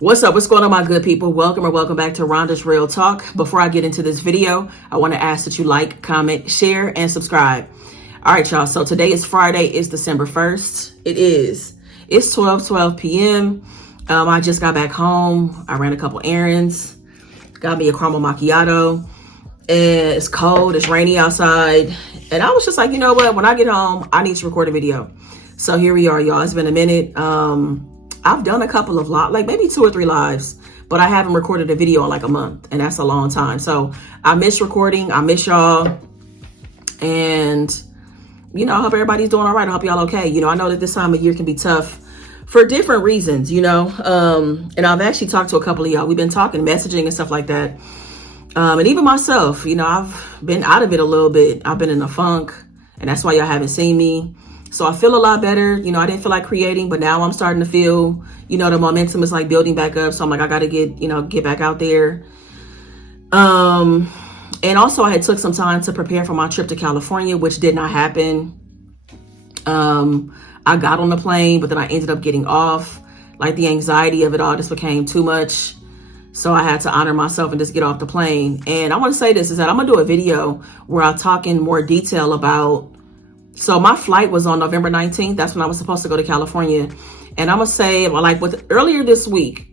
What's up? What's going on, my good people? Welcome or welcome back to Rhonda's Real Talk. Before I get into this video, I want to ask that you like, comment, share, and subscribe. All right, y'all. So today is Friday. It's December 1st. It's 12 p.m. I just got back home. I ran a couple errands. Got me a caramel macchiato. And it's cold. It's rainy outside. And I was just like, you know what? When I get home, I need to record a video. So here we are, y'all. It's been a minute. I've done a couple of like maybe 2 or 3 lives, but I haven't recorded a video in like a month, and that's a long time. So I miss recording. I miss y'all. And, I hope everybody's doing all right. I hope y'all okay. I know that this time of year can be tough for different reasons, and I've actually talked to a couple of y'all. We've been talking, messaging and stuff like that. And even myself, I've been out of it a little bit. I've been in a funk, and that's why y'all haven't seen me. So I feel a lot better. I didn't feel like creating, but now I'm starting to feel, the momentum is like building back up. So I'm like, I got to get back out there. And also I had took some time to prepare for my trip to California, which did not happen. I got on the plane, but then I ended up getting off. Like the anxiety of it all just became too much. So I had to honor myself and just get off the plane. And I want to say this is that I'm going to do a video where I'll talk in more detail about. So my flight was on November 19th. That's when I was supposed to go to California. And I'm going to say, earlier this week,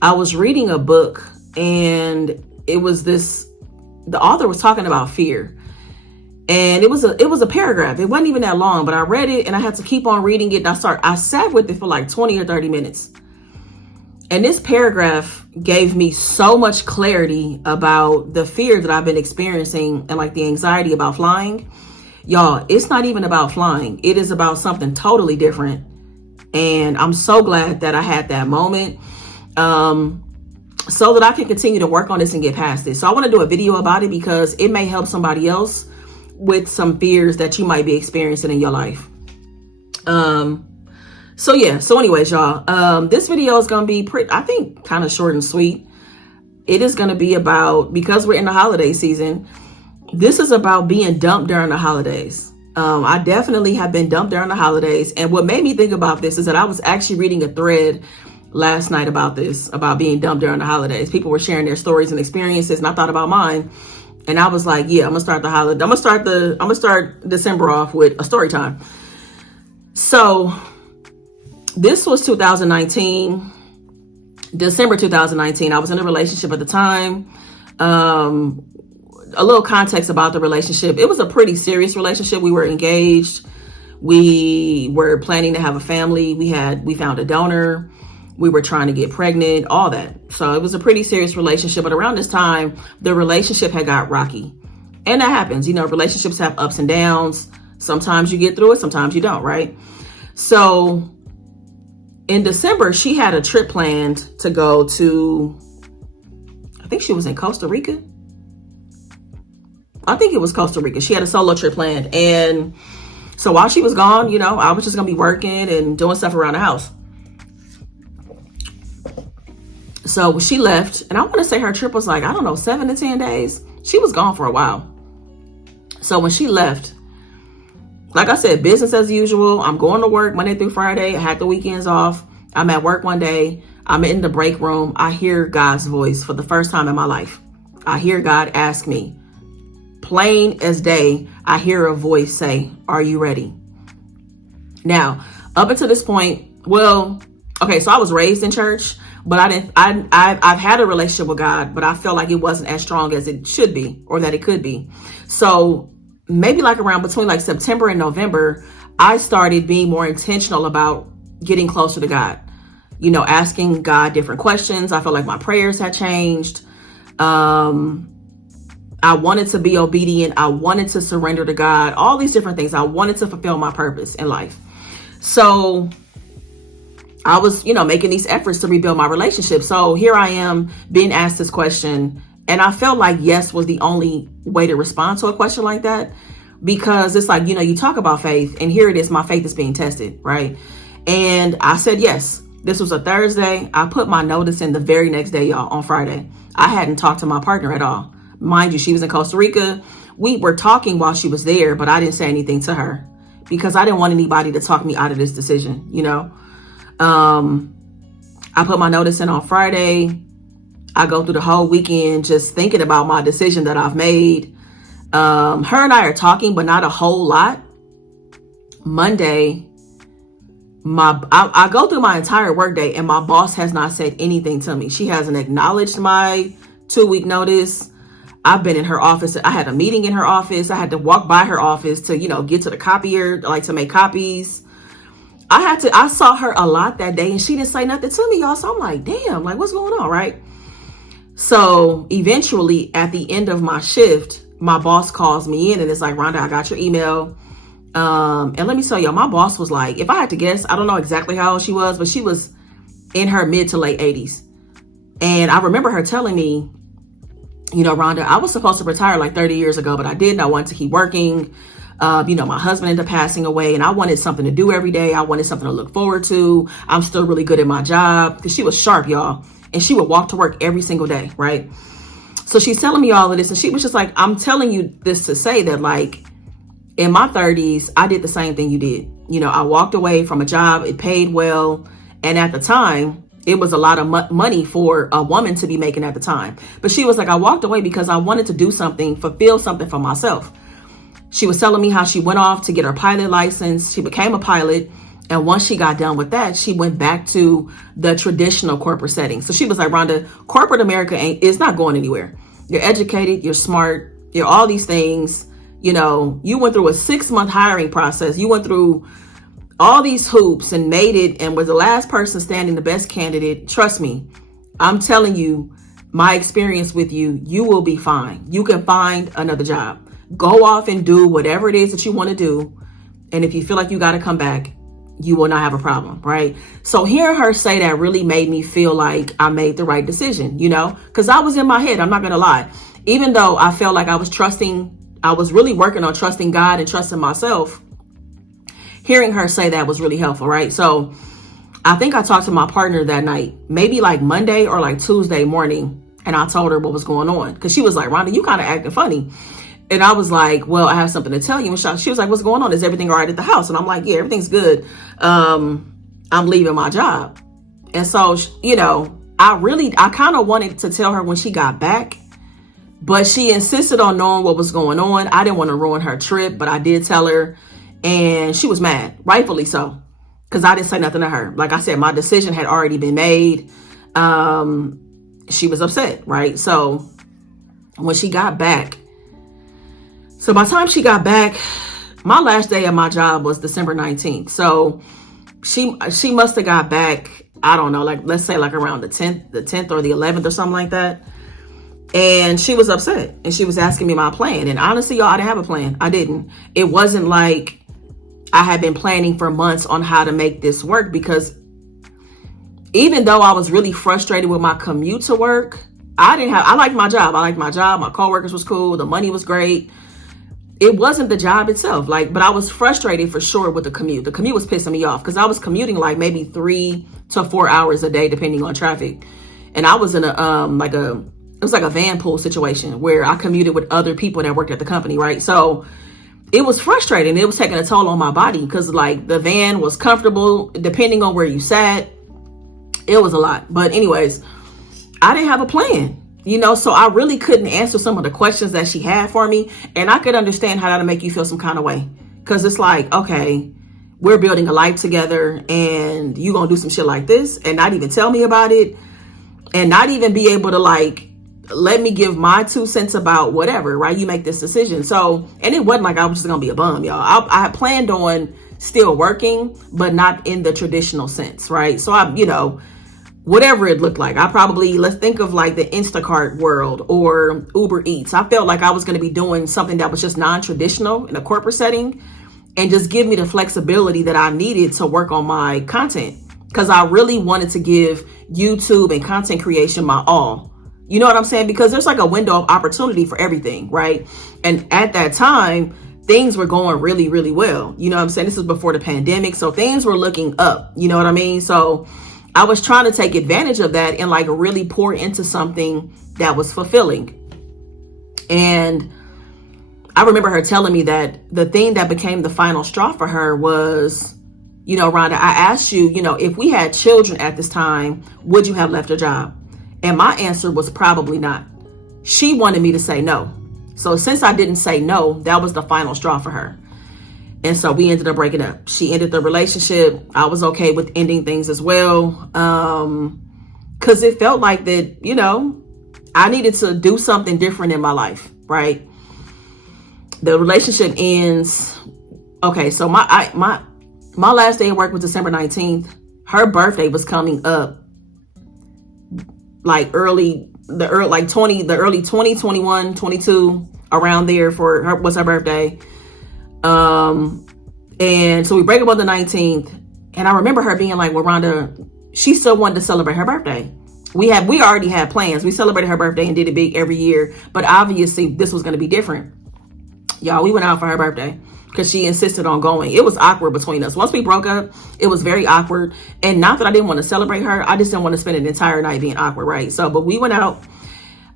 I was reading a book, and it was the author was talking about fear. And it was a paragraph. It wasn't even that long, but I read it and I had to keep on reading it. And I sat with it for like 20 or 30 minutes. And this paragraph gave me so much clarity about the fear that I've been experiencing and like the anxiety about flying. Y'all, it's not even about flying. It is about something totally different. And I'm so glad that I had that moment so that I can continue to work on this and get past this. So I want to do a video about it because it may help somebody else with some fears that you might be experiencing in your life. So anyways, y'all, this video is going to be I think kind of short and sweet. It is going to be about, because we're in the holiday season, this is about being dumped during the holidays. I definitely have been dumped during the holidays. And what made me think about this is that I was actually reading a thread last night about this, about being dumped during the holidays. People were sharing their stories and experiences, and I thought about mine. And I was like, yeah, I'm gonna start the holiday. I'm gonna start December off with a story time. So this was 2019, December 2019. I was in a relationship at the time. A little context about the relationship. It was a pretty serious relationship. We were engaged. We were planning to have a family. We found a donor. We were trying to get pregnant, all that. So it was a pretty serious relationship. But around this time, the relationship had got rocky. And that happens. Relationships have ups and downs. Sometimes you get through it. Sometimes you don't, right? So in December, she had a trip planned to go to, I think she was in Costa Rica. I think it was Costa Rica. She had a solo trip planned. And so while she was gone, I was just going to be working and doing stuff around the house. So she left, and I want to say her trip was like, 7 to 10 days. She was gone for a while. So when she left, like I said, business as usual. I'm going to work Monday through Friday. I had the weekends off. I'm at work one day. I'm in the break room. I hear God's voice for the first time in my life. I hear God ask me, plain as day, I hear a voice say, "Are you ready?" Now, up until this point, so I was raised in church, but I've had a relationship with God, but I felt like it wasn't as strong as it should be, or that it could be. So maybe like around between like September and November, I started being more intentional about getting closer to God, asking God different questions. I felt like my prayers had changed. I wanted to be obedient. I wanted to surrender to God, all these different things. I wanted to fulfill my purpose in life. So I was, making these efforts to rebuild my relationship. So here I am being asked this question. And I felt like yes was the only way to respond to a question like that, because it's like, you talk about faith, and here it is. My faith is being tested. Right. And I said, yes. This was a Thursday. I put my notice in the very next day, y'all, on Friday. I hadn't talked to my partner at all. Mind you, she was in Costa Rica. We were talking while she was there, but I didn't say anything to her because I didn't want anybody to talk me out of this decision. I put my notice in on Friday. I go through the whole weekend just thinking about my decision that I've made. Her and I are talking, but not a whole lot. Monday, I go through my entire workday and my boss has not said anything to me. She hasn't acknowledged my 2-week notice. I've been in her office. I had a meeting in her office. I had to walk by her office to, get to the copier, like to make copies. I saw her a lot that day and she didn't say nothing to me, y'all. So I'm like, damn, like what's going on, right? So eventually at the end of my shift, my boss calls me in and it's like, Rhonda, I got your email. And let me tell y'all, my boss was like, if I had to guess, I don't know exactly how old she was, but she was in her mid to late 80s. And I remember her telling me, Rhonda, I was supposed to retire like 30 years ago, but I didn't. I wanted to keep working. My husband ended up passing away and I wanted something to do every day. I wanted something to look forward to. I'm still really good at my job because she was sharp, y'all. And she would walk to work every single day, right? So she's telling me all of this and she was just like, I'm telling you this to say that like in my 30s, I did the same thing you did. I walked away from a job. It paid well. And at the time, it was a lot of money for a woman to be making at the time. But she was like, I walked away because I wanted to do something, fulfill something for myself. She was telling me how she went off to get her pilot license. She became a pilot. And once she got done with that, she went back to the traditional corporate setting. So she was like, Rhonda, corporate America is not going anywhere. You're educated, you're smart, you're all these things. You went through a 6-month hiring process. You went through all these hoops and made it and was the last person standing, the best candidate. Trust me, I'm telling you, my experience with you, you will be fine. You can find another job. Go off and do whatever it is that you want to do. And if you feel like you got to come back, you will not have a problem, right? So hearing her say that really made me feel like I made the right decision, because I was in my head. I'm not going to lie. Even though I felt like I was really working on trusting God and trusting myself. Hearing her say that was really helpful, right? So I think I talked to my partner that night, maybe like Monday or like Tuesday morning. And I told her what was going on. Because she was like, Rhonda, you kind of acting funny. And I was like, well, I have something to tell you. And she was like, what's going on? Is everything all right at the house? And I'm like, yeah, everything's good. I'm leaving my job. And so, I kind of wanted to tell her when she got back. But she insisted on knowing what was going on. I didn't want to ruin her trip, but I did tell her. And she was mad, rightfully so, because I didn't say nothing to her. Like I said, my decision had already been made. She was upset, right? So when she got back, so by the time she got back, my last day at my job was December 19th. So she must have got back, I don't know, like let's say like around the 10th or the 11th or something like that. And she was upset and she was asking me my plan. And honestly, y'all, I didn't have a plan. I didn't. It wasn't like I had been planning for months on how to make this work, because even though I was really frustrated with my commute to work, I liked my job. My coworkers was cool. The money was great. It wasn't the job itself, but I was frustrated for sure with the commute. The commute was pissing me off because I was commuting like maybe 3 to 4 hours a day, depending on traffic. And I was in it was like a van pool situation where I commuted with other people that worked at the company, right? So it was frustrating. It was taking a toll on my body because the van was comfortable depending on where you sat. It was a lot. But anyways, I didn't have a plan, so I really couldn't answer some of the questions that she had for me. And I could understand how that'll make you feel some kind of way. Because it's like, okay, we're building a life together and you gonna do some shit like this and not even tell me about it and not even be able to let me give my 2 cents about whatever, right? You make this decision. So, and it wasn't like I was just going to be a bum, y'all. I had planned on still working, but not in the traditional sense, right? So whatever it looked like, let's think of like the Instacart world or Uber Eats. I felt like I was going to be doing something that was just non-traditional in a corporate setting and just give me the flexibility that I needed to work on my content. Because I really wanted to give YouTube and content creation my all. You know what I'm saying? Because there's like a window of opportunity for everything, right? And at that time, things were going really, really well. You know what I'm saying? This was before the pandemic. So things were looking up. You know what I mean? So I was trying to take advantage of that and really pour into something that was fulfilling. And I remember her telling me that the thing that became the final straw for her was Rhonda, I asked you, if we had children at this time, would you have left your job? And my answer was probably not. She wanted me to say no. So since I didn't say no, that was the final straw for her. And so we ended up breaking up. She ended the relationship. I was okay with ending things as well. Because it felt like that, I needed to do something different in my life, right? The relationship ends. Okay, so my last day of work was December 19th. Her birthday was coming up like early 20, 21, 22, around there for her, was her birthday. And so we break up on the 19th. And I remember her being like, well, Rhonda, she still wanted to celebrate her birthday. We already had plans. We celebrated her birthday and did it big every year. But obviously this was going to be different. Y'all, we went out for her birthday because she insisted on going. It was awkward between us. Once we broke up, it was very awkward. And not that I didn't want to celebrate her. I just didn't want to spend an entire night being awkward, right? So, but we went out.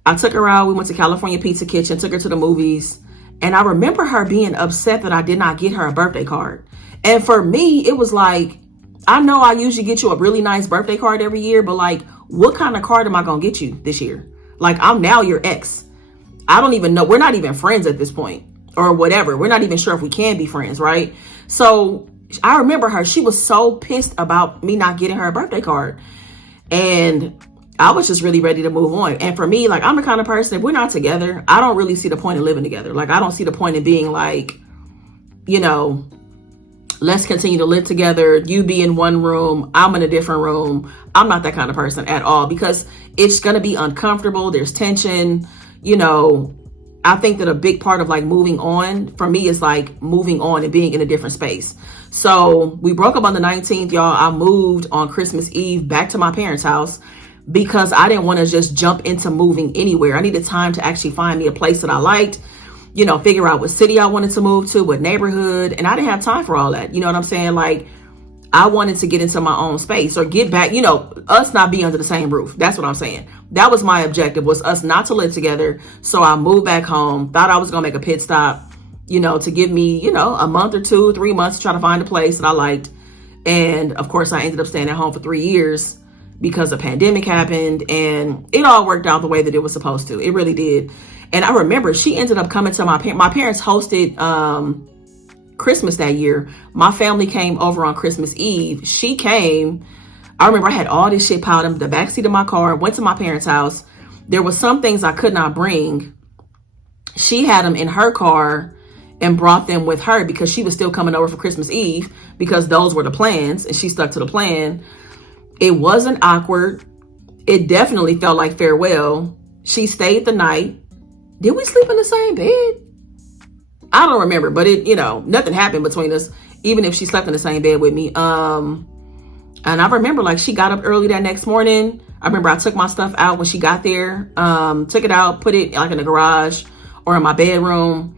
I took her out. We went to California Pizza Kitchen, took her to the movies. And I remember her being upset that I did not get her a birthday card. And for me, it was like, I know I usually get you a really nice birthday card every year, but like, what kind of card am I going to get you this year? Like, I'm now your ex. I don't even know. We're not even friends at this point or whatever. We're not even sure if we can be friends, right? So I remember her. She was so pissed about me not getting her a birthday card. And I was just really ready to move on. And for me, like, I'm the kind of person, if we're not together, I don't really see the point in living together. Like, I don't see the point in being like, let's continue to live together. You be in one room, I'm in a different room. I'm not that kind of person at all, because it's going to be uncomfortable. There's tension. I think that a big part of like moving on for me is like moving on and being in a different space. So we broke up on the 19th, y'all. I moved on Christmas Eve back to my parents' house because I didn't want to just jump into moving anywhere. I needed time to actually find me a place that I liked, figure out what city I wanted to move to, what neighborhood. And I didn't have time for all that. You know what I'm saying? Like, I wanted to get into my own space or get back, us not be under the same roof. That's what I'm saying. That was my objective, was us not to live together. So I moved back home, thought I was going to make a pit stop, to give me, a month or 2, 3 months to try to find a place that I liked. And of course, I ended up staying at home for 3 years because the pandemic happened, and it all worked out the way that it was supposed to. It really did. And I remember she ended up coming to my parents hosted Christmas that year. My family came over on Christmas Eve. She came. I remember I had all this shit piled in the backseat of my car, went to my parents' house. There were some things I could not bring. She had them in her car and brought them with her because she was still coming over for Christmas Eve, because those were the plans and she stuck to the plan. It wasn't awkward. It definitely felt like farewell. She stayed the night. Did we sleep in the same bed? I don't remember, but nothing happened between us, even if she slept in the same bed with me. And I remember like she got up early that next morning. I remember I took my stuff out when she got there, took it out, put it like in the garage or in my bedroom.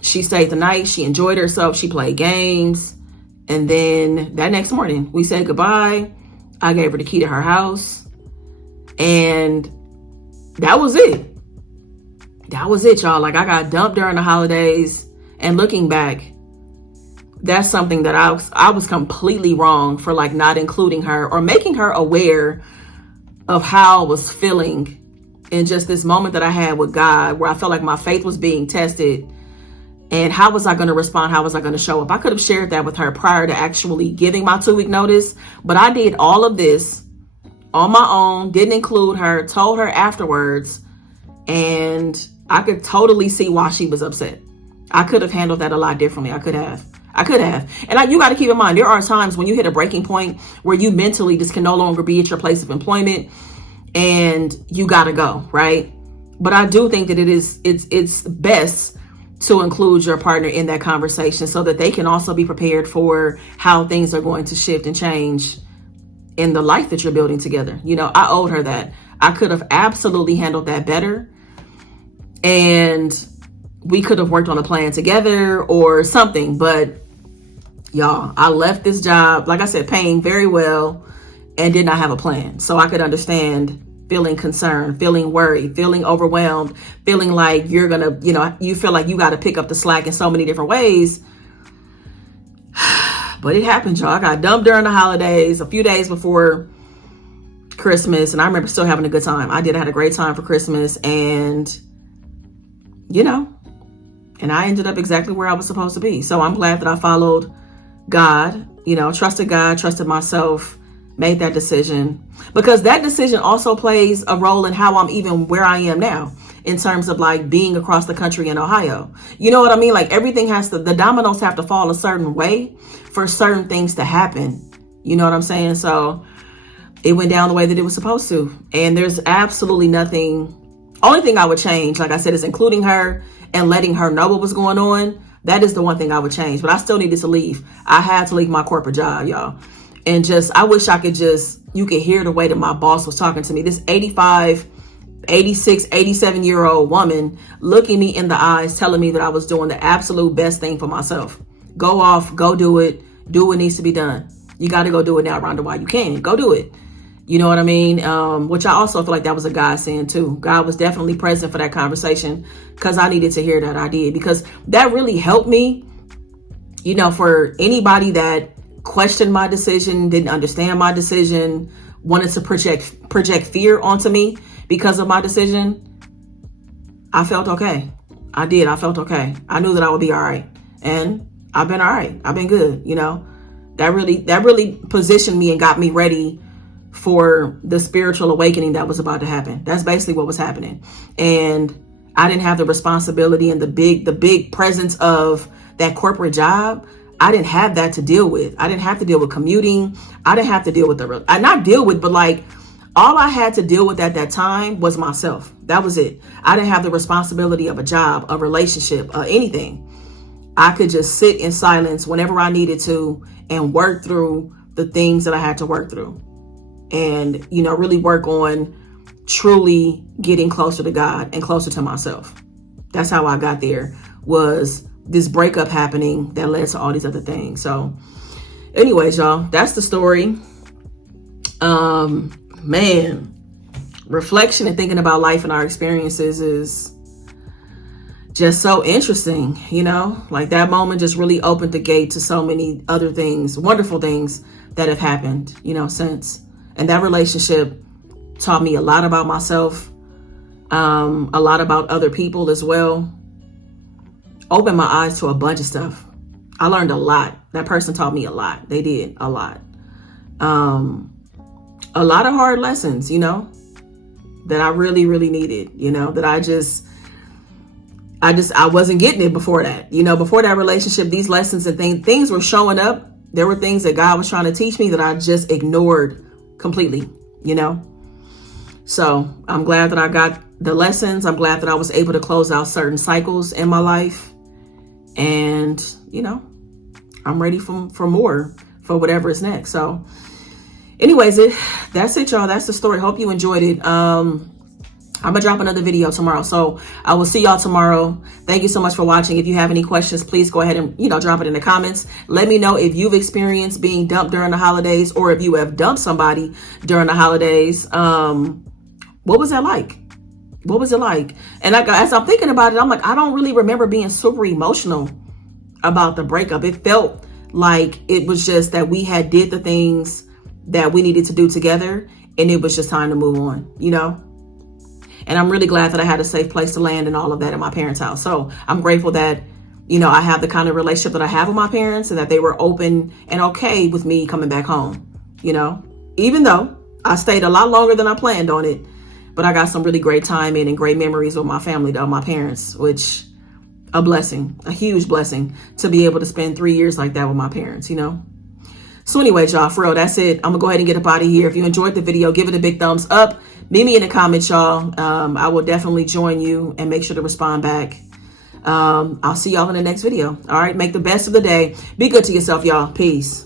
She stayed the night. She enjoyed herself. She played games. And then that next morning we said goodbye. I gave her the key to her house, and that was it. That was it, y'all. Like, I got dumped during the holidays, and looking back, that's something that I was completely wrong for like not including her or making her aware of how I was feeling in just this moment that I had with God, where I felt like my faith was being tested. And how was I going to respond? How was I going to show up? I could have shared that with her prior to actually giving my 2-week notice, but I did all of this on my own, didn't include her, told her afterwards, and I could totally see why she was upset. I could have handled that a lot differently. I could have. And you got to keep in mind, there are times when you hit a breaking point where you mentally just can no longer be at your place of employment and you got to go, right? But I do think that it's best to include your partner in that conversation so that they can also be prepared for how things are going to shift and change in the life that you're building together. I owed her that. I could have absolutely handled that better. And we could have worked on a plan together or something. But y'all, I left this job, like I said, paying very well, and did not have a plan. So I could understand feeling concerned, feeling worried, feeling overwhelmed, feeling like you're going to, you feel like you got to pick up the slack in so many different ways. But it happened, y'all. I got dumped during the holidays, a few days before Christmas, and I remember still having a good time. I had a great time for Christmas, and and I ended up exactly where I was supposed to be. So I'm glad that I followed God, trusted God, trusted myself, made that decision, because that decision also plays a role in how I'm even where I am now in terms of like being across the country in Ohio. You know what I mean? Like everything the dominoes have to fall a certain way for certain things to happen. You know what I'm saying? So it went down the way that it was supposed to. And there's absolutely nothing. Only thing I would change, like I said, is including her and letting her know what was going on. That is the one thing I would change. But I still needed to leave. I had to leave my corporate job, y'all. And I wish I could you could hear the way that my boss was talking to me. This 85, 86, 87-year-old woman looking me in the eyes, telling me that I was doing the absolute best thing for myself. Go off, go do it. Do what needs to be done. You got to go do it now, Rhonda, while you can. Go do it. You know what I mean? Which I also feel like that was a God saying too. God was definitely present for that conversation because I needed to hear that. I did, because that really helped me, for anybody that questioned my decision, didn't understand my decision, wanted to project fear onto me because of my decision. I felt okay. I did. I felt okay. I knew that I would be all right. And I've been all right. I've been good. That really positioned me and got me ready for the spiritual awakening that was about to happen. That's basically what was happening. And I didn't have the responsibility and the big presence of that corporate job. I didn't have that to deal with. I didn't have to deal with commuting. I didn't have to deal with all I had to deal with at that time was myself. That was it. I didn't have the responsibility of a job, a relationship, anything. I could just sit in silence whenever I needed to and work through the things that I had to work through. And, really work on truly getting closer to God and closer to myself. That's how I got there, was this breakup happening that led to all these other things. So anyways, y'all, that's the story. Man, reflection and thinking about life and our experiences is just so interesting. Like that moment just really opened the gate to so many other things, wonderful things that have happened, since. And that relationship taught me a lot about myself, a lot about other people as well. Opened my eyes to a bunch of stuff. I learned a lot. That person taught me a lot. They did a lot. A lot of hard lessons, that I really, really needed, that I wasn't getting it before that. Before that relationship, these lessons and things were showing up. There were things that God was trying to teach me that I just ignored completely, So I'm glad that I got the lessons. I'm glad that I was able to close out certain cycles in my life. And, I'm ready for more, for whatever is next. So anyways, that's it, y'all. That's the story. Hope you enjoyed it. I'm gonna drop another video tomorrow, so I will see y'all tomorrow. Thank you so much for watching. If you have any questions, please go ahead and drop it in the comments. Let me know if you've experienced being dumped during the holidays, or if you have dumped somebody during the holidays. What was that like? What was it like? And as I'm thinking about it, I'm like, I don't really remember being super emotional about the breakup. It felt like it was just that we had did the things that we needed to do together, and it was just time to move on, And I'm really glad that I had a safe place to land and all of that in my parents' house. So I'm grateful that, I have the kind of relationship that I have with my parents, and that they were open and okay with me coming back home, even though I stayed a lot longer than I planned on it. But I got some really great time in and great memories with my family, though, my parents, which a blessing, a huge blessing to be able to spend 3 years like that with my parents, So anyways, y'all, for real, that's it. I'm gonna go ahead and get up out of here. If you enjoyed the video, give it a big thumbs up. Meet me in the comments, y'all. I will definitely join you and make sure to respond back. I'll see y'all in the next video. All right, make the best of the day. Be good to yourself, y'all. Peace.